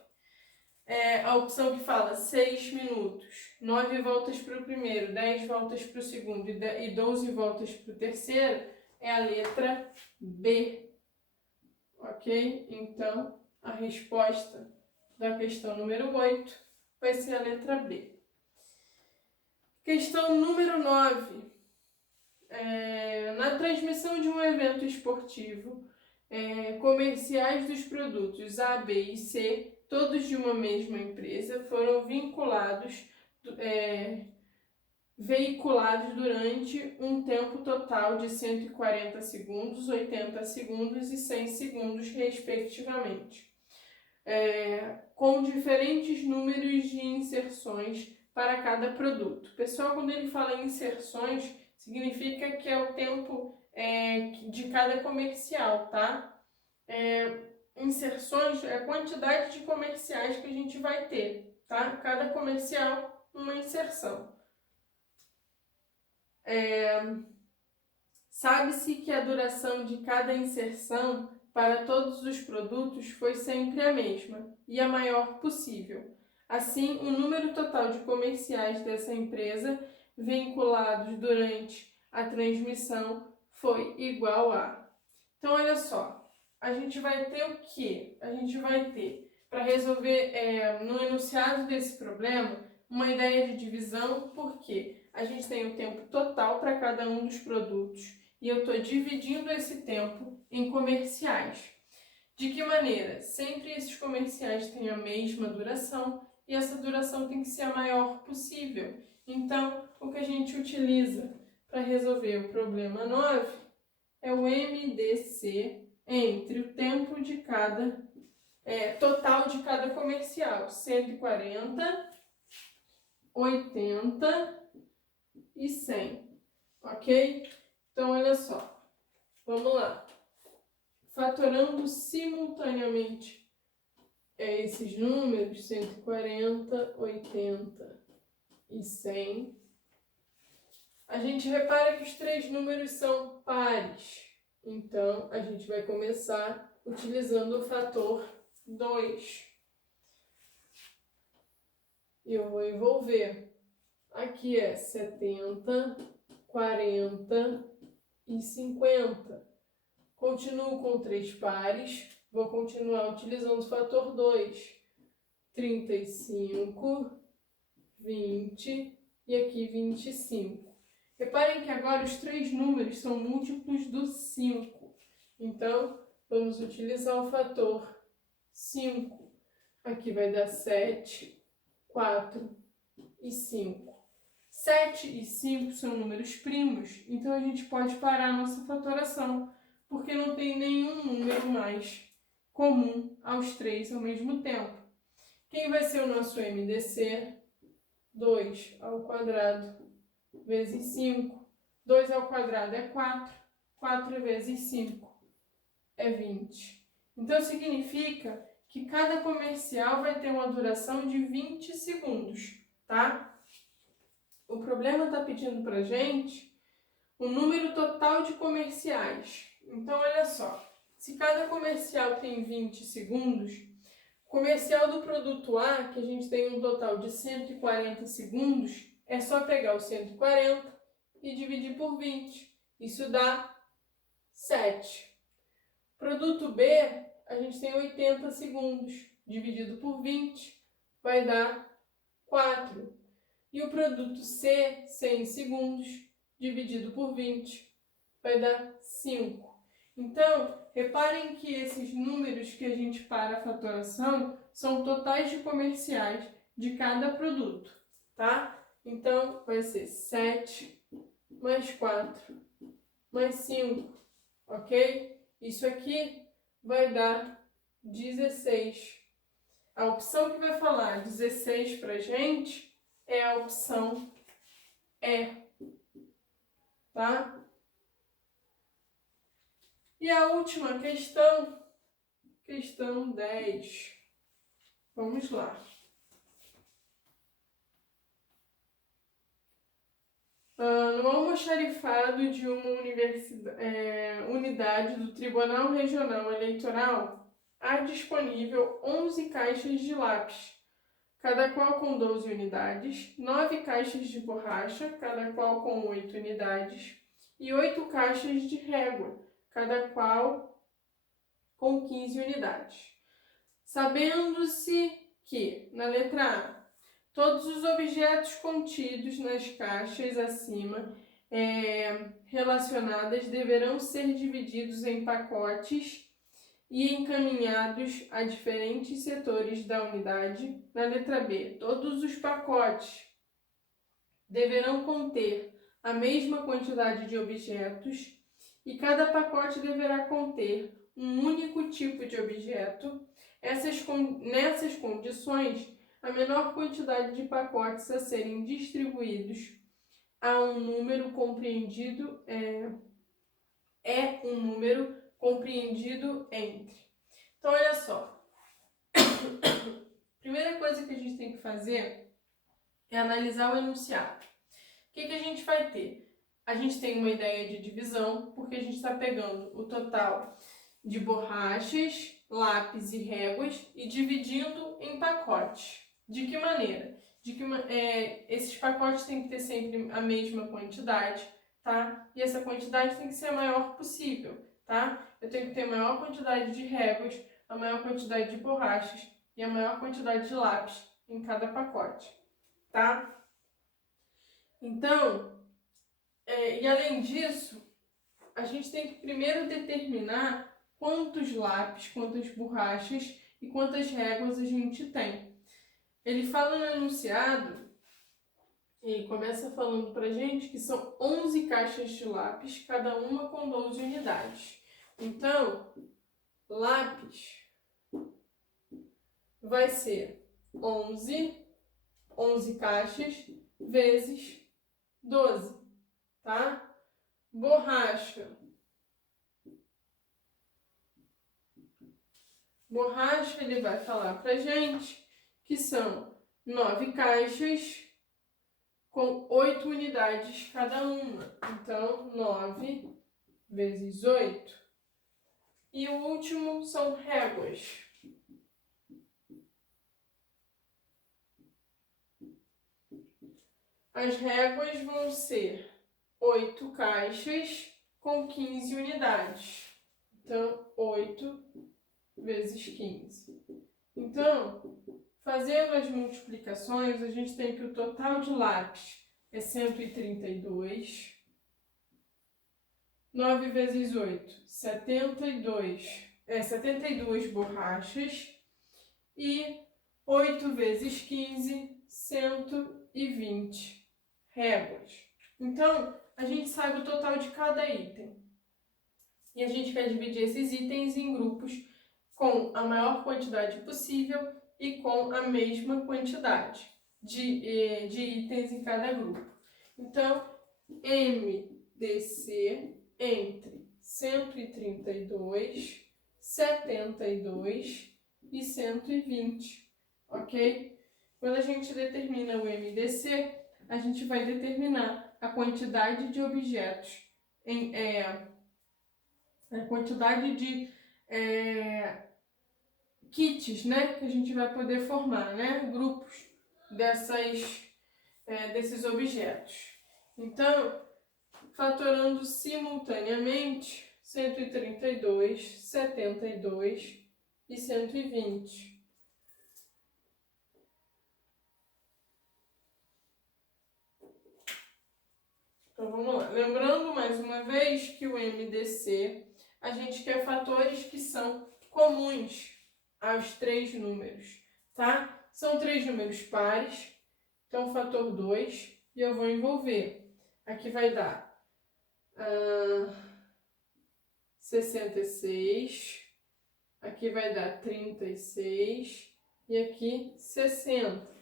A opção que fala 6 minutos, 9 voltas para o primeiro, 10 voltas para o segundo e 12 voltas para o terceiro, é a letra B, ok? Então, a resposta da questão número 8 vai ser a letra B. Questão número 9. Na transmissão de um evento esportivo, comerciais dos produtos A, B e C, todos de uma mesma empresa, foram veiculados durante um tempo total de 140 segundos, 80 segundos e 100 segundos, respectivamente, com diferentes números de inserções para cada produto. Pessoal, quando ele fala em inserções, significa que é o tempo de cada comercial, tá? Inserções é a quantidade de comerciais que a gente vai ter, tá? Cada comercial, uma inserção. Sabe-se que a duração de cada inserção para todos os produtos foi sempre a mesma e a maior possível. Assim, o número total de comerciais dessa empresa vinculados durante a transmissão foi igual a. Então, olha só, a gente vai ter o quê? A gente vai ter, para resolver no enunciado desse problema, uma ideia de divisão, porque a gente tem o tempo total para cada um dos produtos e eu estou dividindo esse tempo em comerciais. De que maneira? Sempre esses comerciais têm a mesma duração e essa duração tem que ser a maior possível. Então, o que a gente utiliza para resolver o problema 9 é o MDC entre o tempo de cada, total de cada comercial, 140, 80 e 100, ok? Então, olha só, vamos lá. Fatorando simultaneamente esses números, 140, 80 e 100, a gente repara que os três números são pares. Então, a gente vai começar utilizando o fator 2. E eu vou envolver. Aqui é 70, 40 e 50. Continuo com três pares, vou continuar utilizando o fator 2. 35, 20 e aqui 25. Reparem que agora os três números são múltiplos do 5. Então, vamos utilizar o fator 5. Aqui vai dar 7, 4 e 5. 7 e 5 são números primos, então a gente pode parar a nossa fatoração, porque não tem nenhum número mais comum aos três ao mesmo tempo. Quem vai ser o nosso MDC? 2 ao quadrado vezes 5. 2 ao quadrado é 4. 4 vezes 5 é 20. Então, significa que cada comercial vai ter uma duração de 20 segundos, tá? O problema está pedindo para gente o número total de comerciais. Então, olha só, se cada comercial tem 20 segundos, o comercial do produto A, que a gente tem um total de 140 segundos, é só pegar o 140 e dividir por 20. Isso dá 7. Produto B, a gente tem 80 segundos, dividido por 20, vai dar 4. E o produto C, 100 segundos, dividido por 20, vai dar 5. Então, reparem que esses números que a gente para a fatoração são totais de comerciais de cada produto, tá? Então, vai ser 7 mais 4 mais 5, ok? Isso aqui vai dar 16. A opção que vai falar 16 pra gente é a opção E, tá? E a última questão, questão 10. Vamos lá. No almoxarifado de uma unidade do Tribunal Regional Eleitoral, há disponível 11 caixas de lápis, cada qual com 12 unidades, 9 caixas de borracha, cada qual com 8 unidades, e 8 caixas de régua, cada qual com 15 unidades. Sabendo-se que, na letra A, todos os objetos contidos nas caixas acima relacionadas deverão ser divididos em pacotes e encaminhados a diferentes setores da unidade. Na letra B, todos os pacotes deverão conter a mesma quantidade de objetos e cada pacote deverá conter um único tipo de objeto. Nessas condições, a menor quantidade de pacotes a serem distribuídos a um número compreendido um número compreendido entre. Então, olha só. Primeira coisa que a gente tem que fazer é analisar o enunciado. O que a gente vai ter? A gente tem uma ideia de divisão, porque a gente está pegando o total de borrachas, lápis e réguas e dividindo em pacotes, De que maneira? Esses pacotes têm que ter sempre a mesma quantidade, tá? E essa quantidade tem que ser a maior possível, tá? Eu tenho que ter a maior quantidade de réguas, a maior quantidade de borrachas e a maior quantidade de lápis em cada pacote, tá? Então, e além disso, a gente tem que primeiro determinar quantos lápis, quantas borrachas e quantas réguas a gente tem. Ele fala no enunciado, e começa falando pra gente que são 11 caixas de lápis, cada uma com 12 unidades. Então, lápis vai ser 11 caixas vezes 12, tá? Borracha ele vai falar pra gente que são 9 caixas com 8 unidades cada uma. Então, 9 vezes 8. E o último são réguas. As réguas vão ser 8 caixas com 15 unidades. Então, 8 vezes 15. Então, fazendo as multiplicações, a gente tem que o total de lápis é 132. 9 vezes 8, 72 borrachas. E 8 vezes 15, 120 réguas. Então, a gente sabe o total de cada item. E a gente quer dividir esses itens em grupos com a maior quantidade possível e com a mesma quantidade de itens em cada grupo. Então, MDC entre 132, 72 e 120, ok? Quando a gente determina o MDC, a gente vai determinar a quantidade de objetos, a quantidade de kits, né, que a gente vai poder formar, né, grupos desses objetos. Então, fatorando simultaneamente 132, 72 e 120. Então vamos lá. Lembrando mais uma vez que o MDC, a gente quer fatores que são comuns aos 3 números, tá? São 3 números pares, então fator 2, e eu vou envolver. Aqui vai dar 66, aqui vai dar 36 e aqui 60.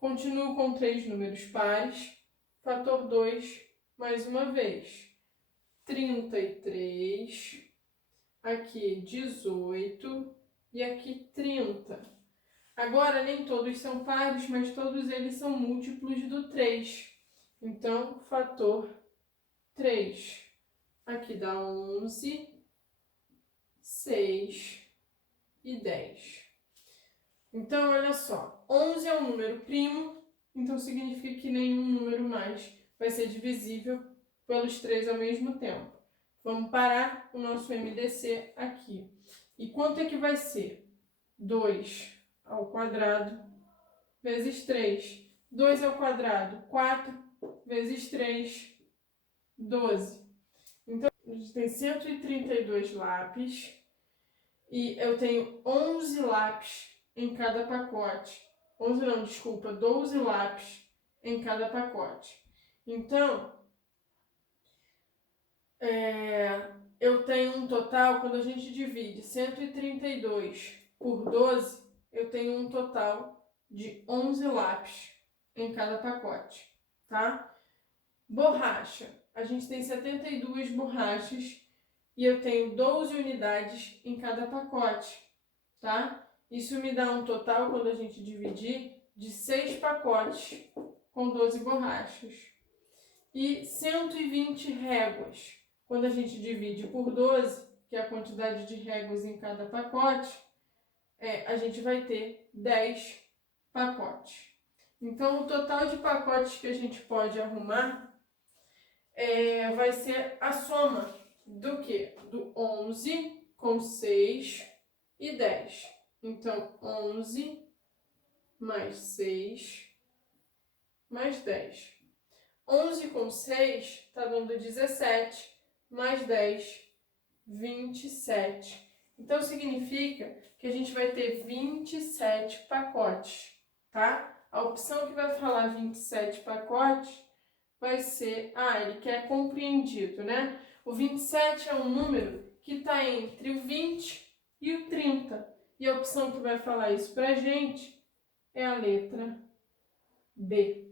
Continuo com 3 números pares, fator 2 mais uma vez. 33, aqui 18 e aqui 30. Agora, nem todos são pares, mas todos eles são múltiplos do 3. Então, fator 3. Aqui dá 11, 6 e 10. Então, olha só, 11 é um número primo, então significa que nenhum número mais vai ser divisível pelos 3 ao mesmo tempo. Vamos parar o nosso MDC aqui. E quanto é que vai ser? 2 ao quadrado vezes 3. 2 ao quadrado, 4 vezes 3, 12. Então, a gente tem 132 lápis e eu tenho 11 lápis em cada pacote. 11 não, desculpa, 12 lápis em cada pacote. Então, eu tenho um total, quando a gente divide 132 por 12, eu tenho um total de 11 lápis em cada pacote, tá? Borracha, a gente tem 72 borrachas e eu tenho 12 unidades em cada pacote, tá? Isso me dá um total, quando a gente dividir, de 6 pacotes com 12 borrachas. E 120 réguas. Quando a gente divide por 12, que é a quantidade de réguas em cada pacote, a gente vai ter 10 pacotes. Então, o total de pacotes que a gente pode arrumar vai ser a soma do quê? Do 11 com 6 e 10. Então, 11 mais 6 mais 10. 11 com 6 está dando 17, mais 10, 27. Então, significa que a gente vai ter 27 pacotes, tá? A opção que vai falar 27 pacotes vai ser... ele quer compreendido, né? O 27 é um número que está entre o 20 e o 30. E a opção que vai falar isso pra gente é a letra B.